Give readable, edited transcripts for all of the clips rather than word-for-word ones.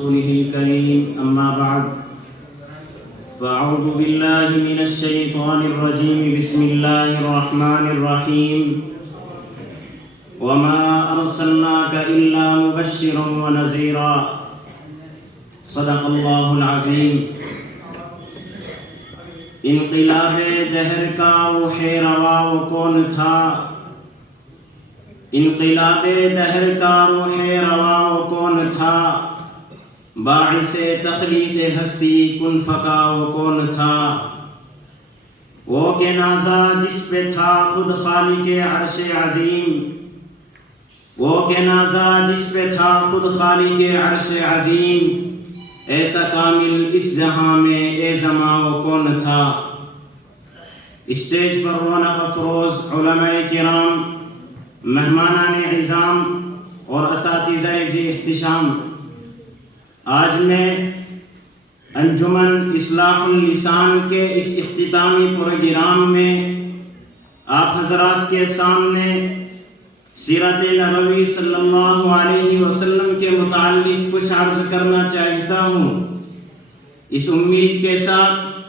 رسوله الكريم أما بعد فأعوذ بالله من الشيطان الرجيم بسم الله الرحمن الرحيم وما أرسلناك إلا مبشرا ونذيرا صدق الله العظيم انقلاب دہر کا وہ روا وہ کون تھا انقلاب دہر کا وہ روا وہ کون تھا باعث تخلید ہستی کن فکا وہ کون تھا وہ کہ نازا جس پہ تھا خود خالق عرش عظیم وہ کہ نازا جس پہ تھا خود خالق عرش عظیم ایسا کامل اس جہاں میں اے زماں وہ کون تھا اسٹیج پر رونق افروز علماء کرام مہمانان عظام اور اساتذہ ذی احتشام آج میں انجمن اصلاح اللسان کے اس اختتامی پروگرام میں آپ حضرات کے سامنے سیرت نبوی صلی اللہ علیہ وسلم کے متعلق کچھ عرض کرنا چاہتا ہوں اس امید کے ساتھ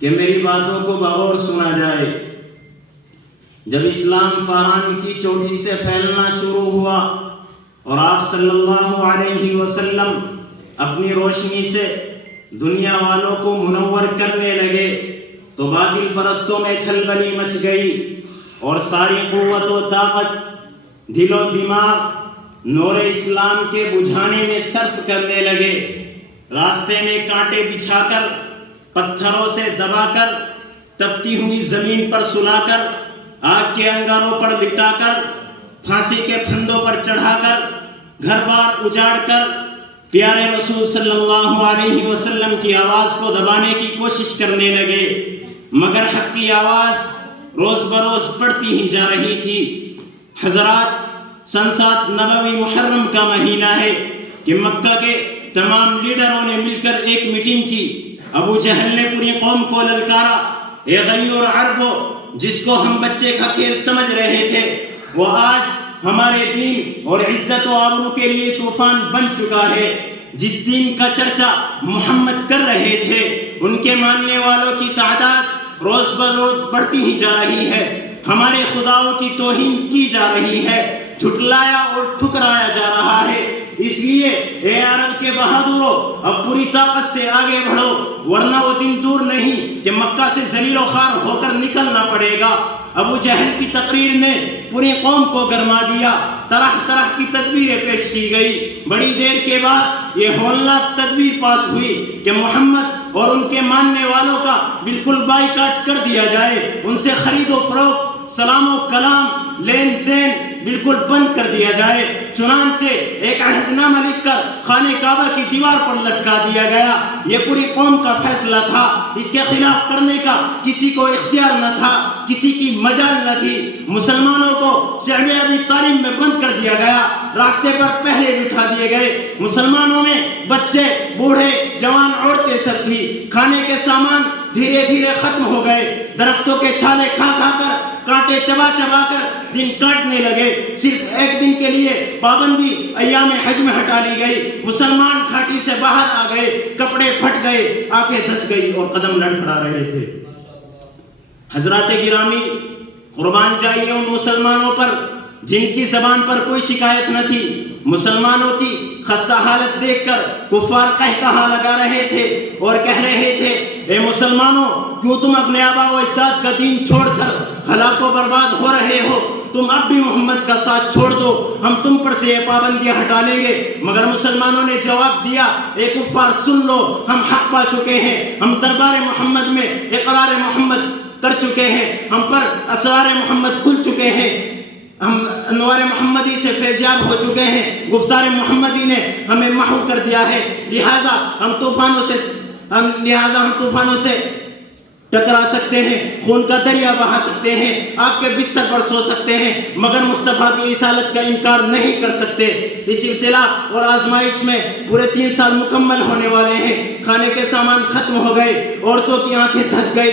کہ میری باتوں کو بغور سنا جائے جب اسلام فاران کی چوٹی سے پھیلنا شروع ہوا اور آپ صلی اللہ علیہ وسلم اپنی روشنی سے دنیا والوں کو منور کرنے لگے تو باطل پرستوں میں کھلبلی مچ گئی اور ساری قوت و طاقت دل و دماغ نور اسلام کے بجھانے میں صرف کرنے لگے راستے میں کانٹے بچھا کر پتھروں سے دبا کر تپتی ہوئی زمین پر سلا کر آگ کے انگاروں پر لٹا کر پھانسی کے پھندوں پر چڑھا کر گھر بار اجاڑ کر پیارے رسول صلی اللہ علیہ وسلم کی آواز کو دبانے کی کوشش کرنے لگے مگر حق کی آواز روز بروز بڑھتی ہی جا رہی تھی حضرات سن 7 نبوی محرم کا مہینہ ہے کہ مکہ کے تمام لیڈروں نے مل کر ایک میٹنگ کی ابو جہل نے پوری قوم کو للکارا اے غیور عربو جس کو ہم بچے کا کھیل سمجھ رہے تھے وہ آج ہمارے دین اور عزت و آبرو کے لیے طوفان بن چکا ہے جس دین کا چرچا محمد کر رہے تھے ان کے ماننے والوں کی تعداد روز بروز بڑھتی ہی جا رہی ہے ہمارے خداؤں کی توہین کی جا رہی ہے جھٹلایا اور ٹھکرایا جا رہا ہے اس لیے اے عرب کے بہادروں اب پوری طاقت سے آگے بڑھو ورنہ وہ دن دور نہیں کہ مکہ سے ذلیل و خوار ہو کر نکلنا پڑے گا ابو جہل کی تقریر نے پوری قوم کو گرما دیا طرح طرح کی تدبیریں پیش کی گئی بڑی دیر کے بعد یہ ہولناک تدبیر پاس ہوئی کہ محمد اور ان کے ماننے والوں کا بالکل بائیکاٹ کر دیا جائے ان سے خرید و فروخت سلام و کلام لین دین بالکل بند کر دیا جائے چنانچہ ایک عہد نامہ لکھ کر خانہ کعبہ کی دیوار پر لٹکا دیا گیا یہ پوری قوم کا فیصلہ تھا اس کے خلاف کرنے کا کسی کو اختیار نہ تھا کسی کی مجال نہ تھی مسلمانوں کو شعب ابی طالب میں بند کر دیا گیا راستے پر پہلے بٹھا دیے گئے مسلمانوں میں بچے بوڑھے جوان عورتیں سب تھی کھانے کے سامان دھیرے دھیرے ختم ہو گئے درختوں کے چھالے کھا کھا کر کانٹے چبا چبا کر دن کاٹنے لگے صرف ایک دن کے لیے پابندی ایام حج میں ہٹا لی گئی مسلمان گھاٹی سے باہر آ گئے کپڑے پھٹ گئے آنکھیں دھس گئی اور قدم لڑکھڑا رہے تھے حضرات گرامی قربان جائیے ان مسلمانوں پر جن کی زبان پر کوئی شکایت نہ تھی مسلمانوں کی خستہ حالت دیکھ کر کفار قہقہا لگا رہے تھے اور کہہ رہے تھے اے مسلمانوں کیوں تم اپنے آبا و اجداد کا دین چھوڑ کر ہلاک و برباد ہو رہے ہو تم اب بھی محمد کا ساتھ چھوڑ دو ہم تم پر سے یہ پابندیاں ہٹا لیں گے مگر مسلمانوں نے جواب دیا اے کفار سن لو ہم حق پا چکے ہیں ہم دربار محمد میں اقرار محمد کر چکے ہیں ہم پر اسرار محمد کھل چکے ہیں ہم انوار محمدی سے فیضیاب ہو چکے ہیں گفتار محمدی نے ہمیں محو کر دیا ہے لہذا ہم طوفانوں سے ٹکرا سکتے ہیں خون کا دریا بہا سکتے ہیں آپ کے بستر پر سو سکتے ہیں مگر مصطفیٰ کی رسالت کا انکار نہیں کر سکتے اس ابتلا اور آزمائش میں پورے 3 سال مکمل ہونے والے ہیں کھانے کے سامان ختم ہو گئے عورتوں کی آنکھیں دھس گئی